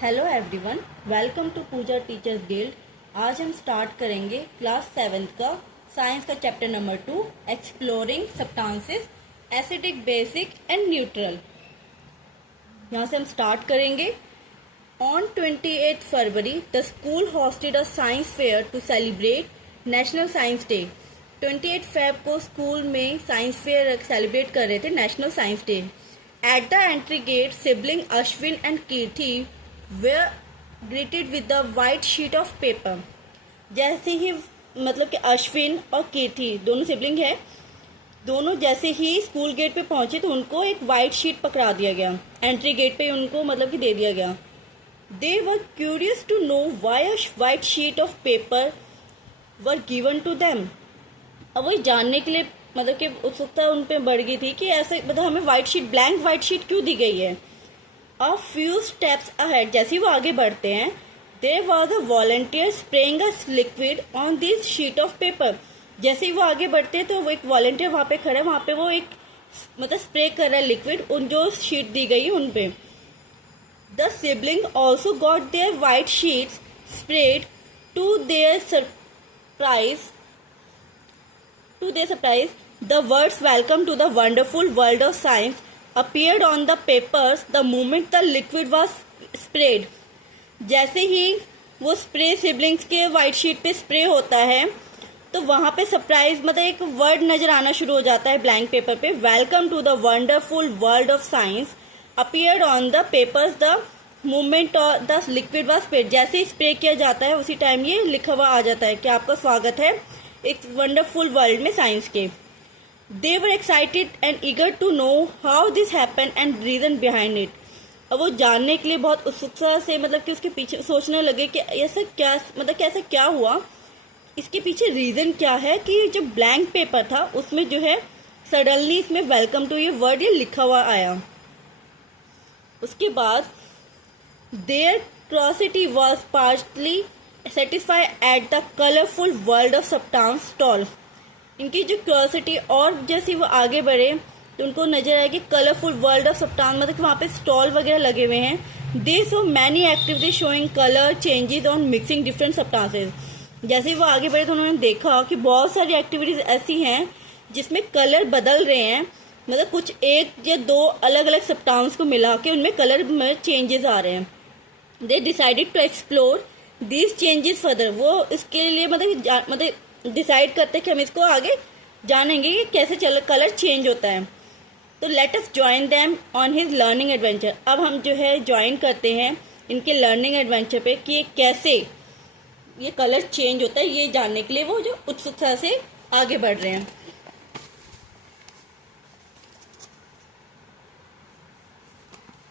Hello everyone, welcome to Pooja teachers guild. आज हम start करेंगे क्लास 7th का साइंस का chapter number 2 exploring substances acidic, basic and neutral. यहाँ से हम स्टार्ट करेंगे। On 28 February the school hosted a science fair to celebrate national science day. 28 Feb को स्कूल में साइंस फेयर सेलिब्रेट कर रहे थे, national science day. At the entry gate sibling Ashwin and Kirti were greeted with the white sheet of paper। जैसे ही मतलब कि अश्विन और कीर्ति दोनों सिबलिंग है, दोनों जैसे ही स्कूल गेट पे पहुंचे तो उनको एक वाइट शीट पकड़ा दिया गया। एंट्री गेट पे उनको मतलब कि दे दिया गया। They were curious to know why a white sheet of paper were given to them. अब वो जानने के लिए मतलब कि उत्सुकता उन पे बढ़ गई थी कि ऐसे मतलब हमें white sheet, blank white sheet क्यों दी गई है। A few steps ahead, जैसे ही वो आगे बढ़ते हैं, there was a volunteer spraying a liquid on this sheet of paper। जैसे ही वो आगे बढ़ते हैं तो वो एक वॉलंटियर वहाँ पे खड़ा है, वहाँ पे वो एक मतलब स्प्रे कर रहा है लिक्विड उन जो शीट दी गई है उन पे। The sibling also got their white sheets sprayed to their surprise। The words "Welcome to the wonderful world of science" appeared on the papers the moment the liquid was sprayed। जैसे ही वो spray siblings के white sheet पे spray होता है तो वहाँ पे सरप्राइज मतलब एक वर्ड नजर आना शुरू हो जाता है ब्लैंक पेपर पे। Welcome to the wonderful world of science appeared on the papers the moment the liquid was spread. जैसे ही स्प्रे किया जाता है उसी टाइम ये लिखा हुआ आ जाता है कि आपका स्वागत है एक वंडरफुल वर्ल्ड में साइंस के। They were excited and eager to know how this happened and reason behind it। अब वो जानने के लिए बहुत उत्सुकता से मतलब कि उसके पीछे सोचने लगे कि ऐसा क्या मतलब कैसे क्या हुआ, इसके पीछे रीजन क्या है कि जो ब्लैंक पेपर था उसमें जो है सडनली इसमें वेलकम टू ये वर्ड ये लिखा हुआ आया। उसके बाद their curiosity was partly satisfied at the colourful world of substance stall. इनकी जो क्यूरियोसिटी और जैसे वो आगे बढ़े तो उनको नजर आया कि कलरफुल वर्ल्ड ऑफ सब्सटेंस मतलब कि वहाँ पे स्टॉल वगैरह लगे हुए हैं। They so many activities showing colour changes on mixing different substances. जैसे ही वो आगे बढ़े तो उन्होंने देखा कि बहुत सारी एक्टिविटीज ऐसी हैं जिसमें कलर बदल रहे हैं, मतलब कुछ एक या दो अलग अलग सब्सटेंस को मिला के उनमें कलर में चेंजेस आ रहे हैं। They decided to explore these changes further. वो इसके लिए मतलब डिसाइड करते हैं कि हम इसको आगे जानेंगे कि कैसे कलर चेंज होता है। तो let us join them on his learning adventure. अब हम जो है ज्वाइन करते हैं इनके लर्निंग एडवेंचर पे कि कैसे ये कलर चेंज होता है, ये जानने के लिए वो जो उत्सुकता से आगे बढ़ रहे हैं।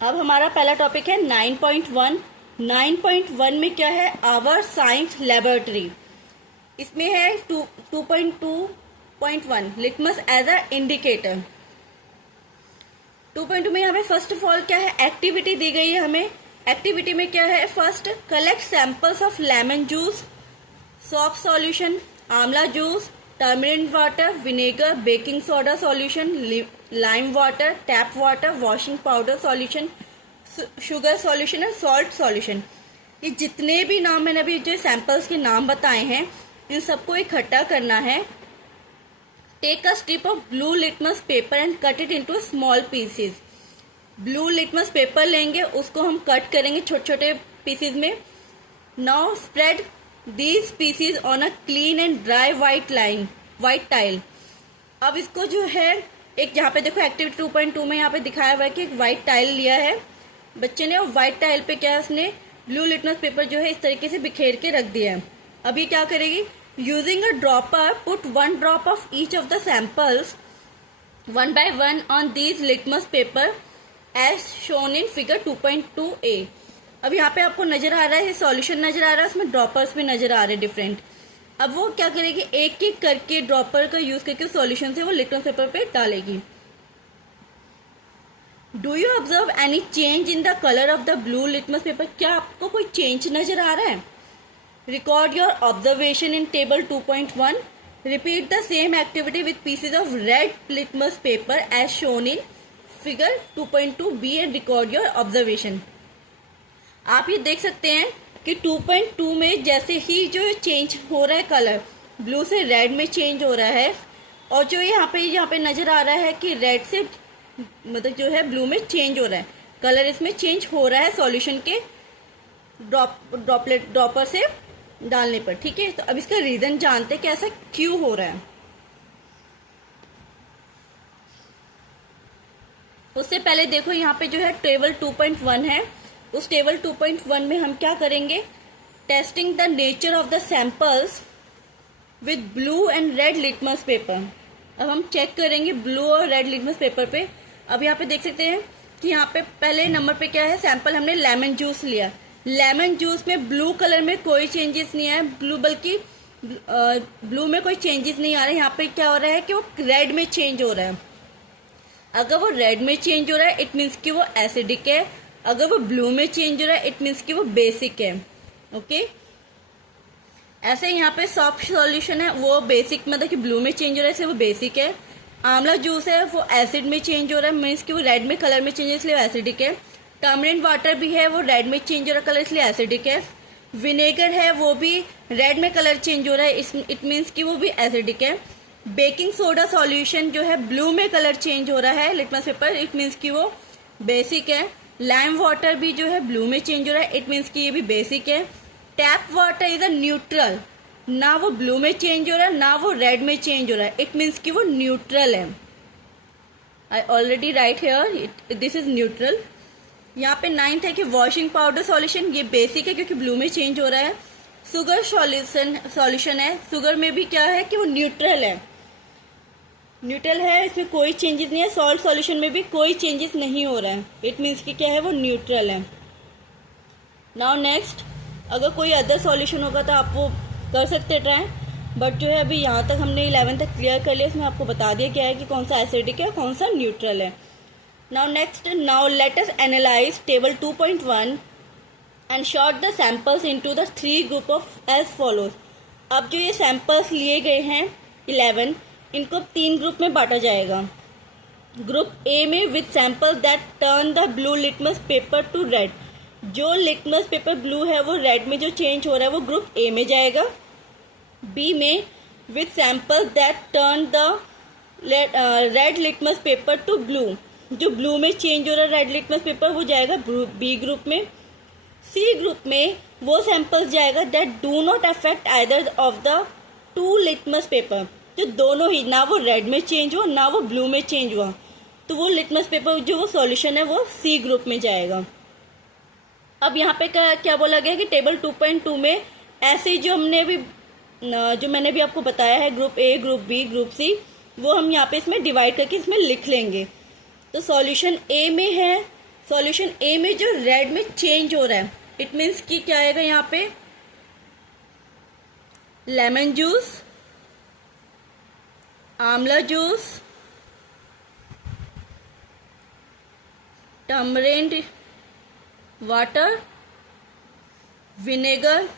अब हमारा पहला टॉपिक है 9.1। 9.1 में क्या है, आवर साइंस लेबोरेटरी। इसमें है 2.2.1 लिटमस एज अ इंडिकेटर। 2.2 में यहाँ पे फर्स्ट ऑफ ऑल क्या है, एक्टिविटी दी गई है हमें। एक्टिविटी में क्या है, first collect samples of lemon juice, soft solution, amla juice, turmeric water, vinegar, baking soda solution, lime water, tap water, washing powder solution, sugar solution और सॉल्ट सॉल्यूशन। ये जितने भी नाम मैंने अभी जो सैंपल्स के नाम बताए हैं इन सबको इकट्ठा करना है। Take a strip of blue litmus paper and cut it into small pieces. Blue litmus paper लेंगे, उसको हम कट करेंगे छोटे छोटे पीसेस में। Now spread these pieces on a clean and dry white tile. अब इसको जो है एक यहाँ पे देखो एक्टिविटी 2.2 में यहाँ पे दिखाया हुआ है कि एक वाइट टाइल लिया है बच्चे ने, और व्हाइट टाइल पे क्या है उसने ब्लू लिटमस पेपर जो है इस तरीके से बिखेर के रख दिया है। अब ये क्या करेगी, using a dropper put 1 drop of each of the samples 1 by 1 on these litmus paper as shown in figure 2.2a। अब यहाँ पे आपको नजर आ रहा है सॉल्यूशन नजर आ रहा है, उसमें ड्रॉपर्स भी नजर आ रहे हैं डिफरेंट। अब वो क्या करेगी, एक एक करके ड्रॉपर का यूज करके सॉल्यूशन से वो लिटमस पेपर पे डालेगी। Do you observe any change in the colour of the blue litmus paper. क्या आपको कोई चेंज नजर आ रहा है। Record your observation in table 2.1। Repeat the same activity with pieces of red litmus paper as shown in figure 2.2b and record your observation. आप ये देख सकते हैं कि 2.2 में जैसे ही जो चेंज हो रहा है कलर, ब्लू से रेड में चेंज हो रहा है, और जो यहाँ पे नजर आ रहा है कि रेड से मतलब जो है ब्लू में चेंज हो रहा है, कलर इसमें चेंज हो रहा है सॉल्यूशन के ड्रॉपर से डालने पर। ठीक है, तो अब इसका रीजन जानते हैं कि ऐसा क्यों हो रहा है। उससे पहले देखो यहाँ पे जो है टेबल 2.1 है, उस टेबल 2.1 में हम क्या करेंगे, testing the nature of the samples with blue and red litmus paper. अब हम चेक करेंगे ब्लू और रेड लिटमस पेपर पे। अब यहाँ पे देख सकते हैं कि यहाँ पे पहले नंबर पे क्या है, सैंपल हमने लेमन जूस लिया। लेमन जूस में ब्लू कलर में कोई चेंजेस नहीं आया, बल्कि ब्लू में कोई चेंजेस नहीं आ रहे। यहाँ पे क्या हो रहा है कि वो रेड में चेंज हो रहा है। अगर वो रेड में चेंज हो रहा है इट मीन्स कि वो एसिडिक है, अगर वो ब्लू में चेंज हो रहा है इट मीन्स कि वो बेसिक है। ओके, ऐसे यहाँ पे सॉफ्ट सॉल्यूशन है वो बेसिक मतलब कि ब्लू में चेंज हो रहा है इसलिए वो बेसिक है। आंवला जूस है वो एसिड में चेंज हो रहा है, मीन्स कि वो रेड में कलर में चेंज है इसलिए वो एसिडिक है। टर्मरिन वाटर भी है वो रेड में चेंज हो रहा है कलर इसलिए एसिडिक है। विनेगर है वो भी रेड में कलर चेंज हो रहा है इट मीन्स कि वो भी एसिडिक है। बेकिंग सोडा सॉल्यूशन जो है ब्लू में कलर चेंज हो रहा है लिटमस पेपर, इट मीन्स कि वो बेसिक है। लाइम वाटर भी जो है ब्लू में चेंज हो रहा है, इट मीन्स कि ये भी बेसिक है। Tap water is a neutral, ना वो ब्लू में चेंज हो रहा है ना वो रेड में चेंज हो रहा है, इट मीन्स कि वो न्यूट्रल है। I already write here this is neutral. यहाँ पे 9th है कि वॉशिंग पाउडर सॉल्यूशन, ये बेसिक है क्योंकि ब्लू में चेंज हो रहा है। शुगर सॉल्यूशन है, शुगर में भी क्या है कि वो न्यूट्रल है, न्यूट्रल है, इसमें कोई चेंजेस नहीं है। सॉल्ट सॉल्यूशन में भी कोई चेंजेस नहीं हो रहा है, इट मीन्स कि क्या है वो न्यूट्रल है। नाउ नेक्स्ट, अगर कोई अदर सॉल्यूशन होगा तो आप वो कर सकते ट्राई, बट जो है अभी यहाँ तक हमने 11 तक क्लियर कर लिया, इसमें आपको बता दिया गया है कि कौन सा एसिडिक है कौन सा न्यूट्रल है। Now next, now let us analyse table 2.1 and sort the samples into the 3 group of as follows. अब जो ये सैंपल्स लिए गए हैं 11, इनको 3 ग्रुप में बांटा जाएगा। ग्रुप ए में with sample that turn the blue litmus paper to red, जो लिटमस पेपर ब्लू है वो रेड में जो चेंज हो रहा है वो ग्रुप ए में जाएगा। बी में with sample that turn the red litmus paper to blue, जो ब्लू में चेंज हो रहा है रेड लिटमस पेपर वो जाएगा बी ग्रुप में। सी ग्रुप में वो सैंपल्स जाएगा that do not affect either of the 2 litmus paper, जो दोनों ही ना वो रेड में चेंज हुआ ना वो ब्लू में चेंज हुआ, तो वो लिटमस पेपर जो वो सॉल्यूशन है वो सी ग्रुप में जाएगा। अब यहाँ पे क्या बोला गया कि टेबल 2.2 में ऐसे जो मैंने भी आपको बताया है group A group B group C, वो हम यहाँ पे इसमें डिवाइड करके इसमें लिख लेंगे। तो सॉल्यूशन ए में है, सॉल्यूशन ए में जो रेड में चेंज हो रहा है इट मीन्स कि क्या आएगा यहाँ पे, lemon juice, amla juice, turmeric water, vinegar.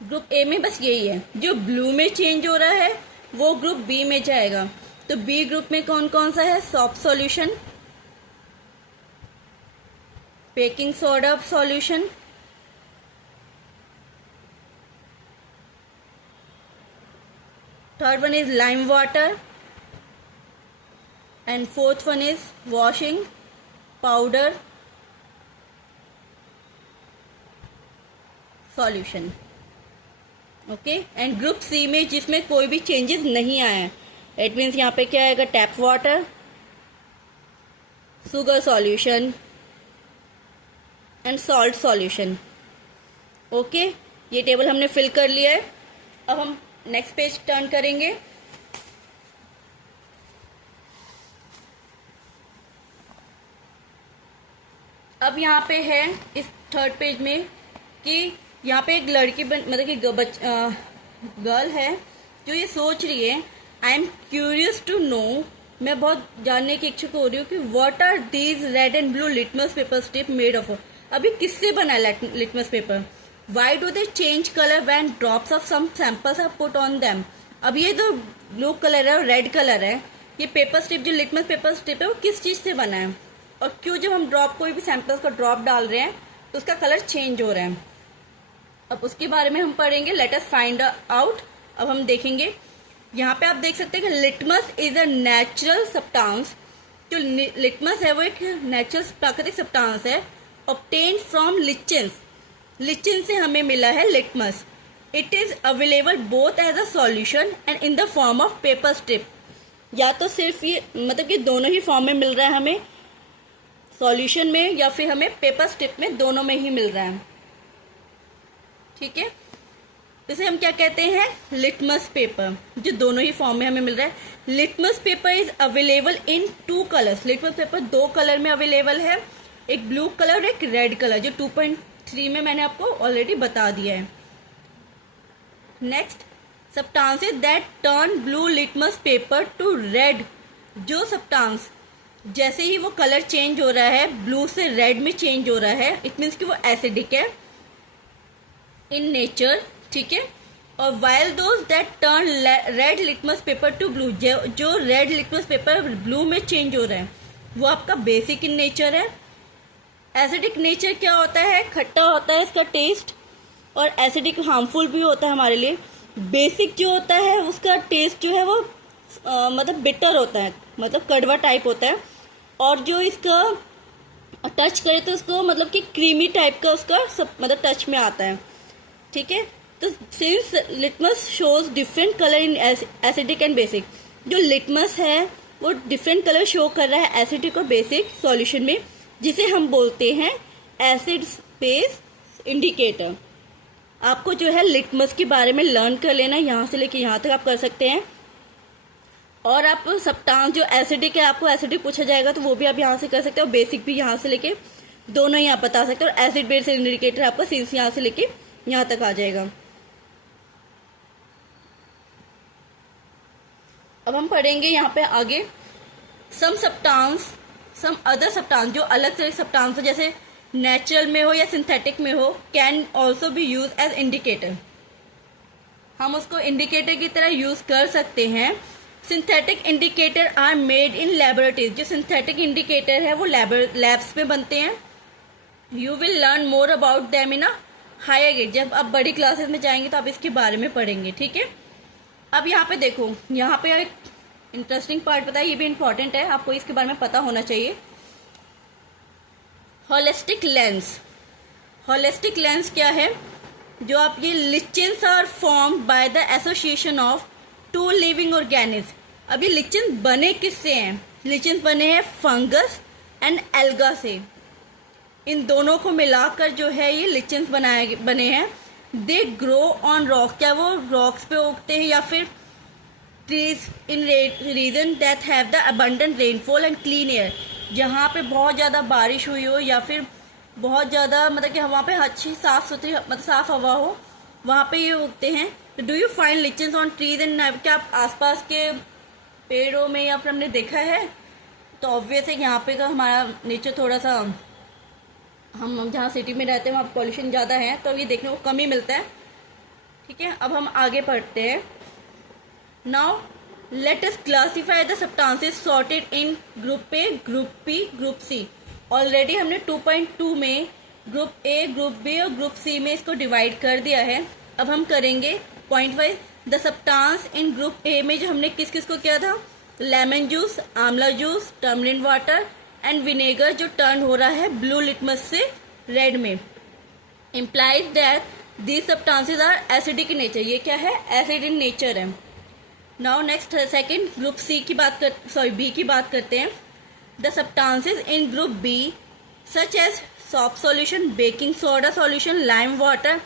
Group A में बस यही है, जो ब्लू में चेंज हो रहा है वो ग्रुप बी में जाएगा। तो बी ग्रुप में कौन कौन सा है, soft solution, baking soda solution, third one is lime water and fourth one is washing powder solution. Okay, and group C में जिसमें कोई भी चेंजेस नहीं आया है, इट मीन्स यहाँ पे क्या आएगा, tap water, sugar solution and salt solution. Okay, ये टेबल हमने फिल कर लिया है। अब हम नेक्स्ट पेज टर्न करेंगे। अब यहाँ पे है इस थर्ड पेज में कि यहाँ पे एक लड़की मतलब कि गर्ल है जो ये सोच रही है, I am curious to know, मैं बहुत जानने की इच्छुक हो रही हूँ कि what are these red and blue litmus paper strip made of. अभी किससे बना है litmus paper, why do they change colour when drops of some samples are put on them. अब ये जो ब्लू कलर है और रेड कलर है, ये पेपर स्ट्रिप जो लिटमस पेपर स्ट्रिप है वो किस चीज से बना है। और क्यों जब हम ड्रॉप कोई भी सैंपल्स का ड्रॉप डाल रहे हैं तो उसका कलर चेंज हो रहा है। अब उसके बारे में हम पढ़ेंगे। Let us find out. अब हम देखेंगे, यहाँ पे आप देख सकते हैं कि litmus is a natural substance. जो लिटमस है वो एक नेचुरल प्राकृतिक सब्सटेंस है, ऑब्टेन फ्रॉम लिचेंस। लिचेंस से हमें मिला है litmus. It is available both as a solution and in the form of paper strip. या तो सिर्फ ये मतलब कि दोनों ही फॉर्म में मिल रहा है हमें, सॉल्यूशन में या फिर हमें पेपर स्ट्रिप में, दोनों में ही मिल रहा है। ठीक है, इसे हम क्या कहते हैं, लिटमस पेपर, जो दोनों ही फॉर्म में हमें मिल रहा है। Litmus paper is available in 2 colours. Litmus paper 2 colour में अवेलेबल है, एक ब्लू कलर और एक रेड कलर, जो 2.3 में मैंने आपको ऑलरेडी बता दिया है। Next, substances that turn blue litmus paper to red. जो सब्सटेंस जैसे ही वो कलर चेंज हो रहा है, ब्लू से रेड में चेंज हो रहा है, इट मीन्स कि वो एसिडिक है इन नेचर। ठीक है, और while those that turn red litmus paper to blue, जो रेड लिटमस पेपर ब्लू में चेंज हो रहा है वो आपका बेसिक इन नेचर है। एसिडिक नेचर क्या होता है, खट्टा होता है इसका टेस्ट, और एसिडिक हार्मफुल भी होता है हमारे लिए। बेसिक जो होता है उसका टेस्ट जो है वो मतलब बिटर होता है, मतलब कड़वा टाइप होता है, और जो इसका टच करे तो उसको मतलब कि क्रीमी टाइप का उसका मतलब टच में आता है। ठीक है, तो since litmus shows different colour in acidic and basic, जो लिटमस है वो डिफरेंट कलर शो कर रहा है एसिडिक और बेसिक सॉल्यूशन में, जिसे हम बोलते हैं एसिड बेस इंडिकेटर। आपको जो है लिटमस के बारे में लर्न कर लेना, यहाँ से लेके यहाँ तक आप कर सकते हैं। और आप सब्सटेंस जो एसिडिक है, आपको एसिडिक पूछा जाएगा तो वो भी आप यहाँ से कर सकते हो, और बेसिक भी यहाँ से लेके दोनों ही आप बता सकते हो। और एसिड बेस इंडिकेटर आपका सिंस यहाँ से लेके यहाँ तक आ जाएगा। अब हम पढ़ेंगे यहाँ पे आगे सम अदर सब्सटेंस, जो अलग तरह सब्सटेंस हो, जैसे नेचुरल में हो या सिंथेटिक में हो, can also be use as indicator. हम उसको इंडिकेटर की तरह यूज कर सकते हैं। Synthetic indicator are made in laboratories. जो सिंथेटिक इंडिकेटर है वो लैब्स में बनते हैं। You will learn more about them in a higher grade. जब आप बड़ी क्लासेस में जाएंगे तो आप इसके बारे में पढ़ेंगे। ठीक है, अब यहाँ पे देखो, यहाँ पे एक इंटरेस्टिंग पार्ट पता है, ये भी इंपॉर्टेंट है, आपको इसके बारे में पता होना चाहिए। Holistic lens. होलिस्टिक लेंस क्या है, जो आप ये lichens are form by the association of 2 living organism. अब ये लिचेंस बने किससे हैं, लिचेंस बने हैं फंगस एंड एल्गा से। इन दोनों को मिलाकर जो है ये लिचेंस बने हैं। They grow on rock. क्या वो रॉक्स पे उगते हैं या फिर trees in region that have the abundant rainfall and clean air. जहाँ पे बहुत ज़्यादा बारिश हुई हो या फिर बहुत ज़्यादा मतलब कि वहाँ पे अच्छी साफ सुथरी मतलब साफ हवा हो, वहाँ पे ये उगते हैं। तो do you find lichens on trees and, क्या आप आसपास के पेड़ों में या फिर हमने देखा है? तो ऑब्वियस है यहाँ पे का हमारा नेचर थोड़ा सा, हम जहाँ सिटी में रहते हैं वहाँ पॉल्यूशन ज़्यादा है तो ये देखने को कम ही मिलता है। ठीक है, अब हम आगे पढ़ते हैं। Now let us classify the substances sorted in group A, group B, group C. Already हमने 2.2 में ग्रुप ए, ग्रुप बी और ग्रुप सी में इसको डिवाइड कर दिया है। अब हम करेंगे point wise. The substance in group A में जो हमने किस किस को किया था, lemon juice, amla juice, turmeric water and vinegar, जो टर्न हो रहा है ब्लू लिटमस से रेड में, implies that these substances are acidic in nature. ये क्या है, एसिड इन नेचर है। Now next second group C की बी की बात करते हैं। The substances in group B such as soap solution, baking soda solution, lime water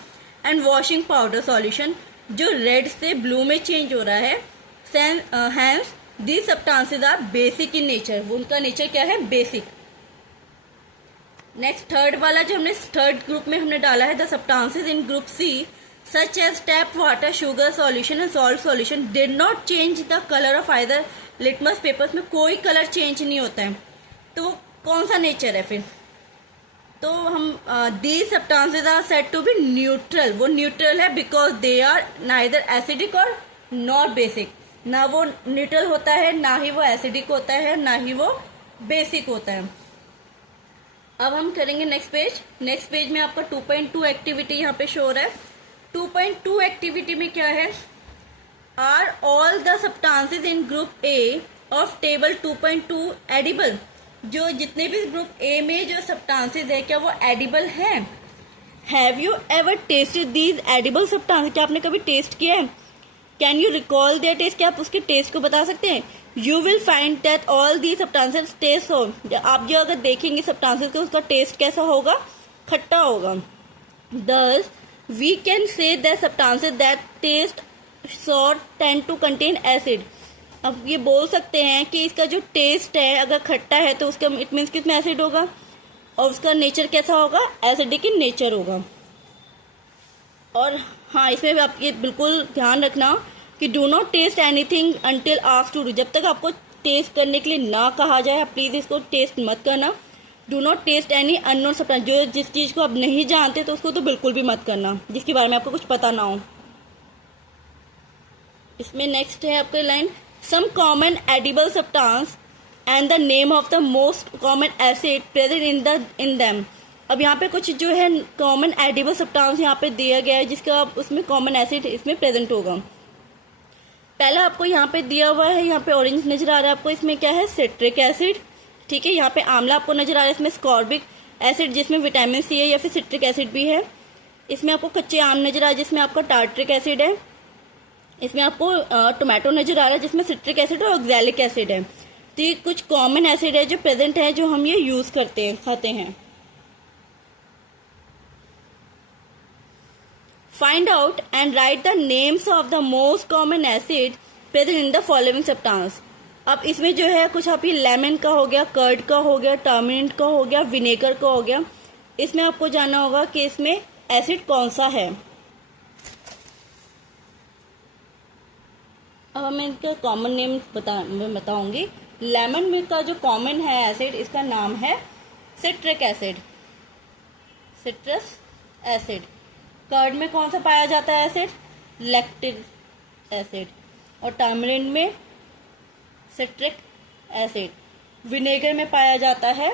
and washing powder solution, जो रेड से ब्लू में चेंज हो रहा है। Hence these substances are basic in nature. उनका नेचर क्या है, बेसिक। नेक्स्ट थर्ड वाला जो हमने थर्ड ग्रुप में हमने डाला है, the substances in group C such as tap water, sugar solution and salt solution did not change the colour of either litmus papers. में कोई कलर चेंज नहीं होता है, तो कौन सा नेचर है फिर? तो हम these substances are said to be neutral. वो न्यूट्रल है because they are neither acidic और नॉट बेसिक। ना वो न्यूट्रल होता है, ना ही वो एसिडिक होता है, ना ही वो बेसिक होता है। अब हम करेंगे नेक्स्ट पेज। नेक्स्ट पेज में आपका 2.2 एक्टिविटी यहाँ पे शो हो रहा है। 2.2 एक्टिविटी में क्या है, are all the substances in group A of table 2.2 edible. जो जितने भी ग्रुप ए में जो सब्सटेंसेस है क्या वो एडिबल हैं। Have you ever tasted these edible substances, क्या आपने कभी टेस्ट किया है। Can you recall their taste, क्या आप उसके टेस्ट को बता सकते हैं। You will find that all the substances taste हो, आप जो अगर देखेंगे सब्सटेंसेस को उसका टेस्ट कैसा होगा, खट्टा होगा। Thus we can say that substances that taste sour tend to contain acid. अब ये बोल सकते हैं कि इसका जो टेस्ट है अगर खट्टा है तो उसका इट मीन्स कि इसमें एसिड होगा, और उसका नेचर कैसा होगा, एसिडिक इन नेचर होगा। और हाँ, इसमें भी आप ये बिल्कुल ध्यान रखना कि do not taste anything until asked to do. जब तक आपको टेस्ट करने के लिए ना कहा जाए आप प्लीज इसको टेस्ट मत करना। Do not taste any unknown substance, जो जिस चीज को आप नहीं जानते तो उसको तो बिल्कुल भी मत करना जिसके बारे में आपको कुछ पता ना हो। इसमें नेक्स्ट है आपका line, some common edible substance and the name of the most common acid present in them. अब यहाँ पे कुछ जो है कॉमन एडिबल सब्सटेंस यहाँ पे दिया गया है जिसका उसमें कॉमन एसिड इसमें प्रेजेंट होगा। पहला आपको यहाँ पे दिया हुआ है, यहाँ पे ऑरेंज नजर आ रहा है आपको, इसमें क्या है, सिट्रिक एसिड। ठीक है, यहाँ पे आंवला आपको नजर आ रहा है, इसमें स्कॉर्बिक एसिड जिसमें विटामिन सी है या फिर सिट्रिक एसिड भी है। इसमें आपको कच्चे आम नजर आ रहा है जिसमें आपका टार्ट्रिक एसिड है। इसमें आपको टोमेटो नजर आ रहा है जिसमें सिट्रिक एसिड और ऑक्सैलिक एसिड है। तो ये कुछ कॉमन एसिड है जो प्रेजेंट है, जो हम ये यूज करते हैं, खाते हैं। Find out and write the names of the most common acid present in the following substance। अब इसमें जो है कुछ आप ये लेमन का हो गया, कर्ड का हो गया, टर्मरिन का हो गया, विनेगर का हो गया। इसमें आपको जानना होगा कि इसमें एसिड कौन सा है। अब मैं इनका कॉमन नेम बताऊंगी। लेमन में का जो कॉमन है एसिड, इसका नाम है citric acid, citrus acid. Curd में कौन सा पाया जाता है एसिड, लैक्टिक एसिड। और टर्मरिन में सिट्रिक एसिड। विनेगर में पाया जाता है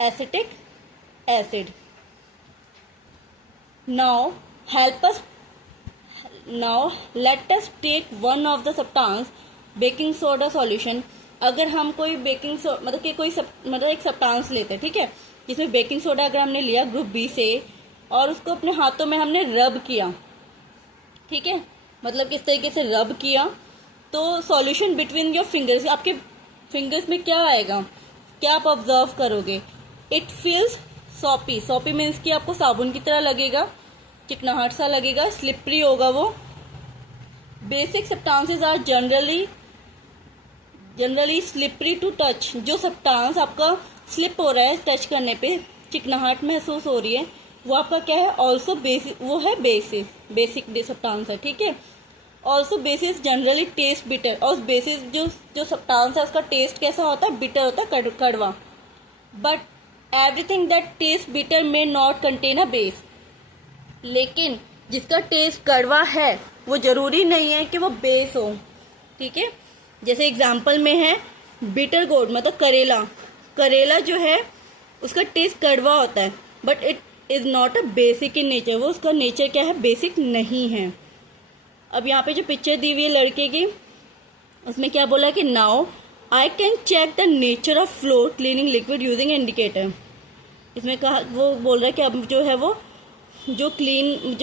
acetic acid. Now let us take one of the substance baking soda solution. अगर हम कोई बेकिंग मतलब कि कोई मतलब एक सब्सटेंस लेते हैं, ठीक है, जिसमें बेकिंग सोडा अगर हमने लिया ग्रुप बी से और उसको अपने हाथों में हमने रब किया, ठीक है, मतलब किस तरीके से रब किया, तो सॉल्यूशन बिटवीन योर फिंगर्स, आपके फिंगर्स में क्या आएगा, क्या आप ऑब्जर्व करोगे, it feels soppy. Soppy means कि आपको साबुन की तरह लगेगा, चिकनाहट सा लगेगा, स्लिपरी होगा वो। Basic substances are generally slippery to touch. जो सब्सटेंस आपका स्लिप हो रहा है टच करने पे, चिकनाहट महसूस हो रही है, वो आपका क्या है, ऑल्सो बेसिक, वो है बेसिक सब्सटेंस है, ठीक है। Also basis generally test bitter, और बेसिस जो सब्सटेंस है उसका टेस्ट कैसा होता है, बिटर होता है, कड़वा। But everything that test bitter may not contain a base. लेकिन जिसका टेस्ट कड़वा है वो जरूरी नहीं है कि वो बेस हो, ठीक है। जैसे एग्जाम्पल में है बिटर गोड, मतलब करेला जो है उसका टेस्ट कड़वा होता है, but it is not a basic in nature, वो उसका नेचर क्या है, बेसिक नहीं है। अब यहाँ पे जो पिक्चर दी हुई है लड़के की, उसमें क्या बोला कि now I can check the nature of floor cleaning liquid using indicator. इसमें कहा, वो बोल रहा है कि अब जो है वो जो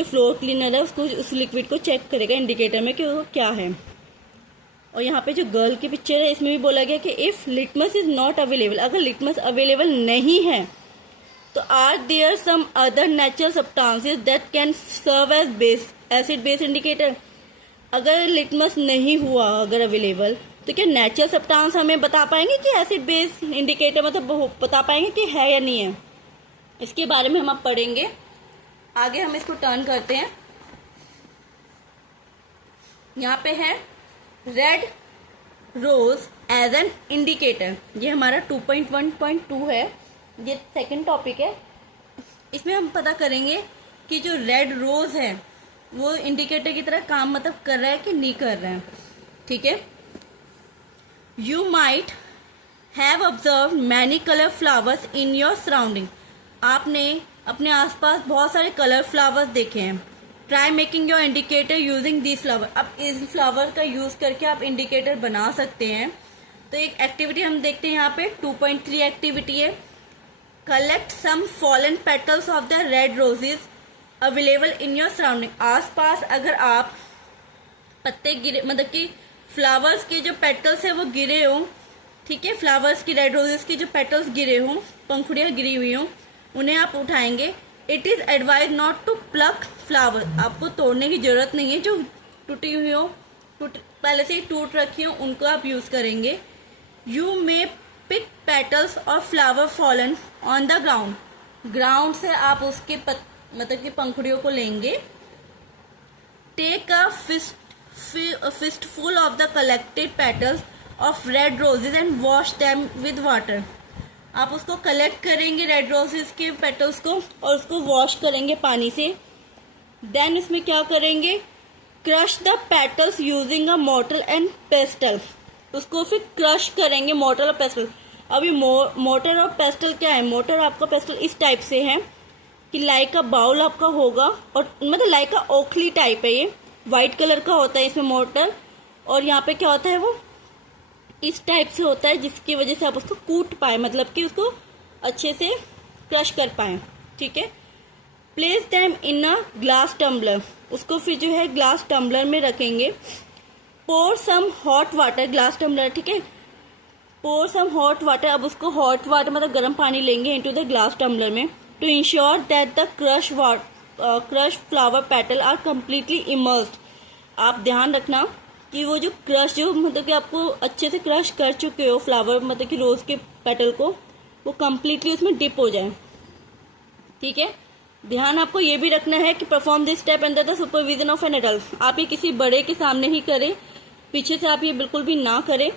फ्लोर क्लीनर है उसको, उस लिक्विड को चेक करेगा इंडिकेटर में कि वो क्या है। और यहाँ पे जो गर्ल की पिक्चर है इसमें भी बोला गया कि if litmus is not available, अगर लिटमस अवेलेबल नहीं है तो are there some other natural substances that can serve as base, acid base indicator. अगर लिटमस नहीं हुआ अगर अवेलेबल, तो क्या नेचुरल सब्सटेंस हमें बता पाएंगे कि एसिड बेस इंडिकेटर, मतलब बता पाएंगे कि है या नहीं है। इसके बारे में हम अब पढ़ेंगे आगे। हम इसको टर्न करते हैं। यहाँ पे है red rose as an indicator. ये हमारा 2.1.2 है, ये सेकंड टॉपिक है। इसमें हम पता करेंगे कि जो रेड रोज है वो इंडिकेटर की तरह काम मतलब कर रहा है कि नहीं कर रहा है, ठीक है। You might have observe many colour flowers in your surrounding. आपने अपने आसपास बहुत सारे कलर फ्लावर्स देखे हैं। Try making your indicator using this flower. अब इस फ्लावर का यूज करके आप इंडिकेटर बना सकते हैं। तो एक एक्टिविटी हम देखते हैं यहाँ पे 2.3 एक्टिविटी है। Collect some fallen petals of the red roses available in your surrounding. आसपास अगर आप पत्ते गिरे, मतलब कि फ्लावर्स के जो पेटल्स है वो गिरे हों, ठीक है, फ्लावर्स की रेड रोजेस की जो पेटल्स गिरे हों, पंखुड़ियाँ गिरी हुई हों, उन्हें आप उठाएंगे। It is advise not to pluck flower. आपको तोड़ने की जरूरत नहीं है। जो टूटी हुई हो, पहले से ही टूट रखी हो, उनको आप यूज करेंगे। यू मे पिक पेटल्स और flower fallen on the ground. Ground से आप उसके मतलब कि पंखुड़ियों को लेंगे। Take a fistful of the collected petals of red roses and wash them with water। आप उसको कलेक्ट करेंगे रेड रोजेस के पेटल्स को और उसको वॉश करेंगे पानी से। देन इसमें क्या करेंगे, crush the petals using a motor and pastel. उसको फिर क्रश करेंगे मोटर और पेस्टल। अभी मोटर और पेस्टल क्या है, मोटर आपका पेस्टल इस टाइप से है कि लाइक का बाउल आपका होगा, और मतलब लाइक का ओखली टाइप है, ये वाइट कलर का होता है इसमें मोटर, और यहाँ पे क्या होता है वो इस टाइप से होता है, जिसकी वजह से आप उसको कूट पाए, मतलब कि उसको अच्छे से क्रश कर पाए, ठीक है। Place them in a glass tumbler. उसको फिर जो है ग्लास टम्बलर में रखेंगे। Pour some hot water, glass tumbler, ठीक है, पोर सम हॉट वाटर। अब उसको हॉट वाटर मतलब गर्म पानी लेंगे इनटू द ग्लास टम्बलर में, to ensure that the crush flower petal are completely immersed. आप ध्यान रखना कि वो जो क्रश, जो मतलब कि आपको अच्छे से क्रश कर चुके हो फ्लावर, मतलब कि रोज के पेटल को, वो कम्प्लीटली उसमें डिप हो जाए, ठीक है। ध्यान आपको ये भी रखना है कि perform this step under the supervision of an adult. आप ये किसी बड़े के सामने ही करें, पीछे से आप ये बिल्कुल भी ना करें।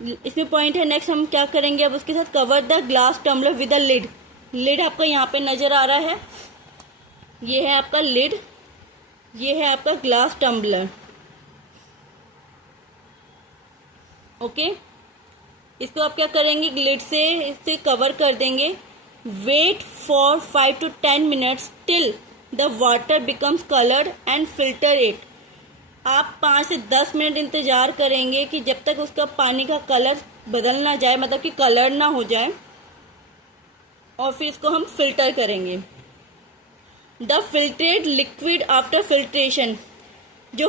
इसमें पॉइंट है। नेक्स्ट हम क्या करेंगे, अब उसके साथ cover the glass tumbler with a lid. Lid आपका यहाँ पे नजर आ रहा है, ये है आपका लिड, ये है आपका ग्लास टम्बलर, ओके। इसको आप क्या करेंगे, लिड से इससे कवर कर देंगे। Wait for 5 to 10 minutes till the water becomes coloured and filter it. आप 5 से 10 मिनट इंतजार करेंगे कि जब तक उसका पानी का कलर बदल ना जाए, मतलब कि कलर ना हो जाए, और फिर इसको हम फिल्टर करेंगे। The filtered liquid after filtration. जो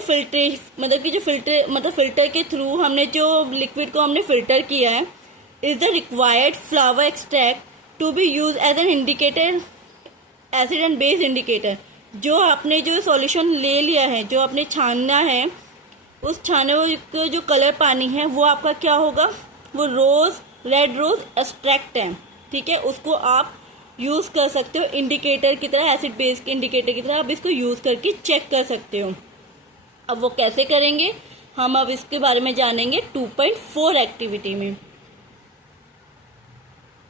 फिल्टर के थ्रू हमने जो लिक्विड को हमने फिल्टर किया है, is the required flower extract to be use as an indicator, acid and base indicator. जो आपने जो सॉल्यूशन ले लिया है, जो आपने छानना है, उस छाने को जो कलर पानी है वो आपका क्या होगा, वो रेड रोज एक्सट्रैक्ट है, ठीक है। उसको आप यूज कर सकते हो इंडिकेटर की तरह, एसिड बेस के इंडिकेटर की तरह आप इसको यूज करके चेक कर सकते हो। अब वो कैसे करेंगे, हम अब इसके बारे में जानेंगे 2.4 एक्टिविटी में।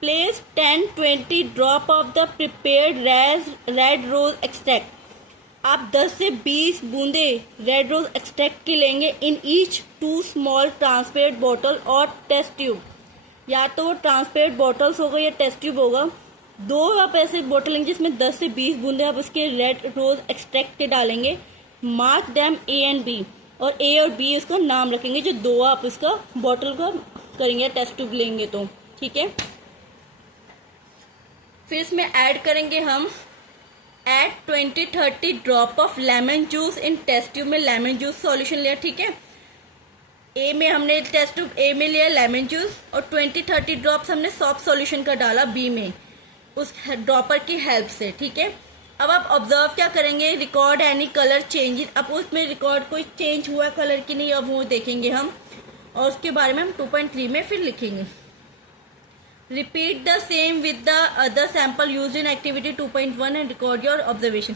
Place 10-20 drop of the prepared red rose extract. आप 10 से 20 बूंदे रेड रोज एक्सट्रैक्ट के लेंगे in each 2 small transparent bottle और टेस्ट ट्यूब। या तो वो ट्रांसपेरेंट बॉटल्स होगा या टेस्ट ट्यूब होगा। 2 आप ऐसे बॉटल लेंगे जिसमें 10 से 20 बूंदे आप उसके रेड रोज एक्सट्रैक्ट के डालेंगे। Mark them A and B, और A और B उसका नाम रखेंगे, जो 2 आप इसका बॉटल का करेंगे, टेस्ट ट्यूब लेंगे तो, ठीक है। फिर इसमें ऐड करेंगे हम, add 20-30 drop of lemon juice in test tube में। लेमन जूस सॉल्यूशन लिया, ठीक है। ए में हमने टेस्ट ट्यूब ए में लिया लेमन जूस, और 20-30 ड्रॉप्स हमने सॉफ्ट सॉल्यूशन का डाला बी में, उस ड्रॉपर की हेल्प से, ठीक है। अब आप ऑब्जर्व क्या करेंगे, रिकॉर्ड एनी कलर चेंजेस। अब उसमें रिकॉर्ड कोई चेंज हुआ कलर की नहीं, अब वो देखेंगे हम, और उसके बारे में हम 2.3 में फिर लिखेंगे। Repeat the same with the other sample used in activity 2.1 and record your observation.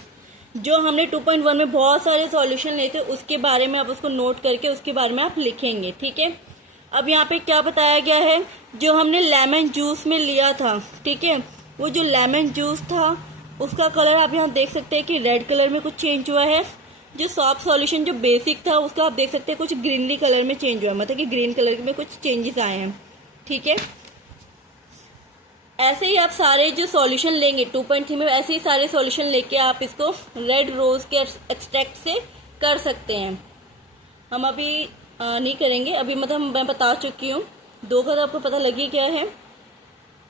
जो हमने 2.1 में बहुत सारे सॉल्यूशन लिए थे, उसके बारे में आप उसको नोट करके उसके बारे में आप लिखेंगे, ठीक है। अब यहाँ पे क्या बताया गया है, जो हमने लेमन जूस में लिया था, ठीक है, वो जो लेमन जूस था उसका कलर आप यहाँ देख सकते हैं कि रेड कलर में कुछ चेंज हुआ है। जो सॉफ्ट सॉल्यूशन जो बेसिक था उसका आप देख सकते हैं कुछ ग्रीनली कलर में चेंज हुआ है, मतलब कि ग्रीन कलर में कुछ चेंजेस आए हैं, ठीक है। ऐसे ही आप सारे जो सॉल्यूशन लेंगे 2.3 में, ऐसे ही सारे सॉल्यूशन लेके आप इसको रेड रोज के एक्सट्रैक्ट से कर सकते हैं। हम अभी नहीं करेंगे, अभी मतलब मैं बता चुकी हूँ। 2 का तो आपको पता लगी क्या है।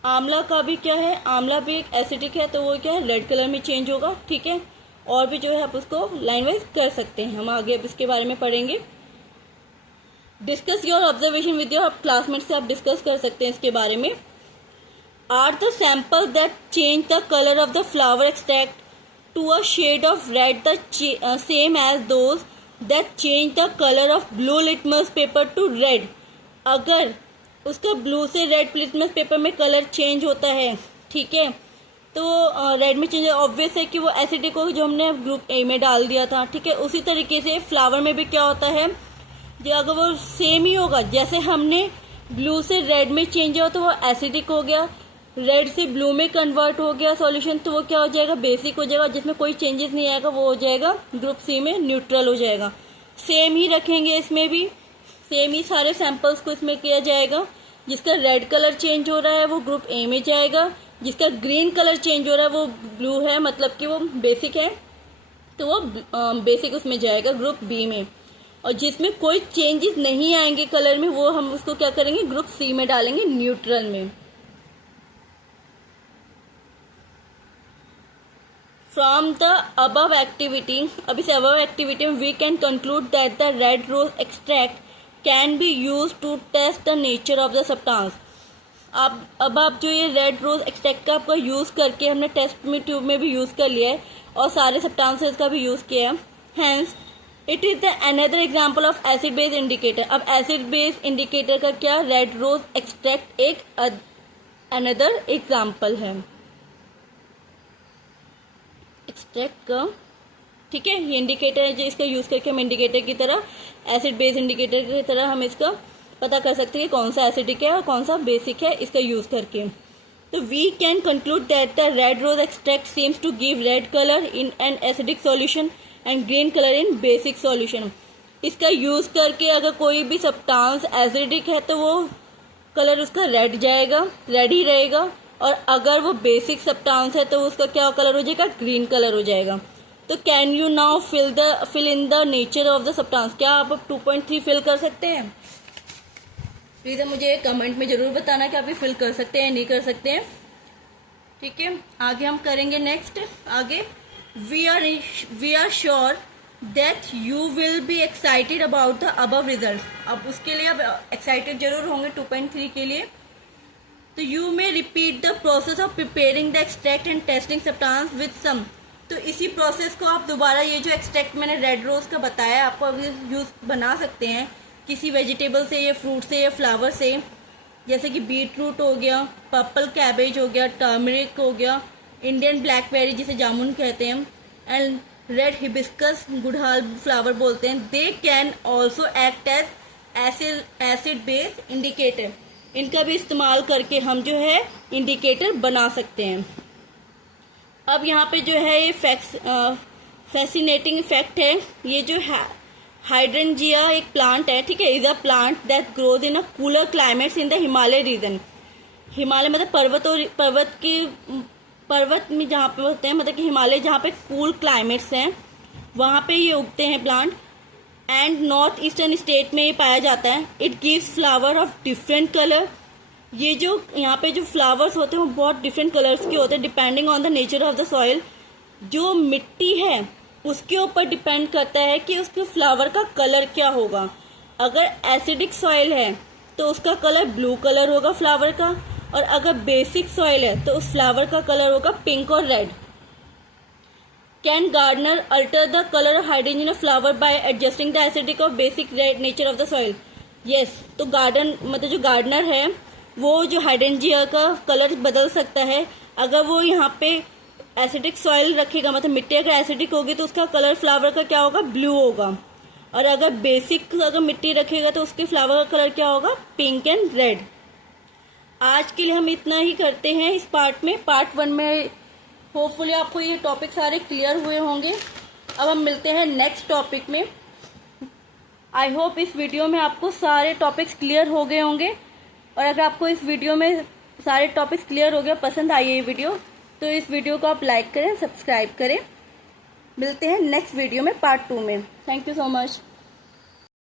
आंवला का भी क्या है, आंवला भी एक एसिडिक है, तो वो क्या है रेड कलर में चेंज होगा, ठीक है। और भी जो है आप उसको लाइन वाइज कर सकते हैं। हम आगे अब इसके बारे में पढ़ेंगे। Discuss your observation with your classmate से आप डिस्कस कर सकते हैं इसके बारे में। Are the sample that change the colour of the flower extract to a shade of red the same as those that change the colour of blue litmus paper to red. अगर उसका blue से red litmus paper में colour change होता है, ठीक है, तो red में चेंज, ऑब्वियस है कि वो एसिडिक हो जो हमने ग्रुप ए में डाल दिया था, ठीक है। उसी तरीके से फ्लावर में भी क्या होता है, जो अगर वो सेम ही होगा, जैसे हमने ब्लू से रेड में चेंज हुआ तो वो एसिडिक हो गया, रेड से ब्लू में कन्वर्ट हो गया सॉल्यूशन, तो वो क्या हो जाएगा, बेसिक हो जाएगा, जिसमें कोई चेंजेस नहीं आएगा, वो हो जाएगा ग्रुप सी में न्यूट्रल हो जाएगा। सेम ही रखेंगे इसमें भी, सेम ही सारे सैंपल्स को इसमें किया जाएगा। जिसका रेड कलर चेंज हो रहा है वो ग्रुप ए में जाएगा, जिसका ग्रीन कलर चेंज हो रहा है वो ब्लू है, मतलब कि वो बेसिक है, तो वो बेसिक उसमें जाएगा ग्रुप बी में। और जिसमें कोई चेंजेस नहीं आएंगे कलर में, वो हम उसको क्या करेंगे, ग्रुप सी में डालेंगे, न्यूट्रल में। फ्रॉम द अबव एक्टिविटी, अब इस अबव एक्टिविटी में we can conclude that the red rose extract can be use to test the nature of the substance. अब आप जो ये रेड रोज एक्सट्रैक्ट का आपका यूज करके हमने टेस्ट में ट्यूब में भी यूज कर लिया है और सारे सब्सटेंसेस का भी यूज किया है। Hence it is the another example of acid base indicator. अब एसिड बेस इंडिकेटर का क्या, रेड रोज एक्सट्रैक्ट एक अनदर एग्जाम्पल है एक्सट्रैक्ट का, ठीक है। ये इंडिकेटर है जो इसका यूज करके हम इंडिकेटर की तरह, एसिड बेस इंडिकेटर की तरह हम इसका पता कर सकते हैं कि कौन सा एसिडिक है और कौन सा बेसिक है इसका यूज करके। तो we can conclude that the red rose extract seems to give red colour in an acidic solution and green colour in basic solution. इसका यूज करके अगर कोई भी सब्सटेंस एसिडिक है तो वो कलर उसका रेड जाएगा, रेड ही रहेगा, और अगर वो बेसिक सब्सटेंस है तो उसका क्या कलर हो जाएगा, ग्रीन कलर हो जाएगा। तो can you now fill in the nature of the substance. क्या आप 2.3 फिल कर सकते हैं? प्लीज मुझे कमेंट में जरूर बताना कि आप ये फिल कर सकते हैं नहीं कर सकते हैं, ठीक है। आगे हम करेंगे नेक्स्ट। आगे we are sure that you will be excited about the above result. अब उसके लिए अब एक्साइटेड जरूर होंगे 2.3 के लिए। तो you may repeat the process of preparing the extract and testing substance with some. तो इसी प्रोसेस को आप दोबारा, ये जो एक्सट्रैक्ट मैंने रेड रोज का बताया आपको, अभी यूज बना सकते हैं किसी वेजिटेबल से या फ्रूट से या फ्लावर से, जैसे कि बीट रूट हो गया, पर्पल कैबेज हो गया, टर्मरिक हो गया, इंडियन ब्लैकबेरी जिसे जामुन कहते हैं, and red hibiscus gudhal flower बोलते हैं। They can also act as acid base indicator. इनका भी इस्तेमाल करके हम जो है इंडिकेटर बना सकते हैं। अब यहाँ पे जो है ये फैसिनेटिंग फैक्ट है, ये जो है हाइड्रेंजिया एक प्लांट है, ठीक है, is a plant that grows in a cooler climates in the Himalaya region. Himalaya मतलब पर्वत में जहाँ पे होते हैं, मतलब कि हिमालय जहाँ पे कूल क्लाइमेट्स हैं वहाँ पे ये उगते हैं plant, and north eastern state में ये पाया जाता है। It gives flower of different colour. ये जो यहाँ पे जो फ्लावर्स होते हैं वो बहुत डिफरेंट कलर्स के होते हैं, depending on the nature of the soil. जो मिट्टी है उसके ऊपर डिपेंड करता है कि उसके फ्लावर का कलर क्या होगा। अगर एसिडिक सॉइल है तो उसका कलर ब्लू कलर होगा फ्लावर का, और अगर बेसिक सॉइल है तो उस फ्लावर का कलर होगा पिंक और red. Can gardener alter the colour of hydrogen of flower by adjusting the acidic or basic red nature of the soil. Yes, तो गार्डन मतलब जो गार्डनर है वो जो हाइड्रेंजिया का कलर बदल सकता है। अगर वो यहाँ पे एसिडिक सॉइल रखेगा, मतलब मिट्टी अगर एसिडिक होगी तो उसका कलर फ्लावर का क्या होगा, ब्लू होगा, और अगर बेसिक अगर मिट्टी रखेगा तो उसके फ्लावर का कलर क्या होगा, पिंक एंड रेड। आज के लिए हम इतना ही करते हैं इस पार्ट में। पार्ट 1 में होपफुली आपको ये टॉपिक सारे क्लियर हुए होंगे। अब हम मिलते हैं नेक्स्ट टॉपिक में। आई होप इस वीडियो में आपको सारे टॉपिक्स क्लियर हो गए होंगे। और अगर आपको इस वीडियो में सारे टॉपिक्स क्लियर हो गए, पसंद आई है ये वीडियो, तो इस वीडियो को आप लाइक करें, सब्सक्राइब करें। मिलते हैं नेक्स्ट वीडियो में पार्ट 2 में। Thank you so much.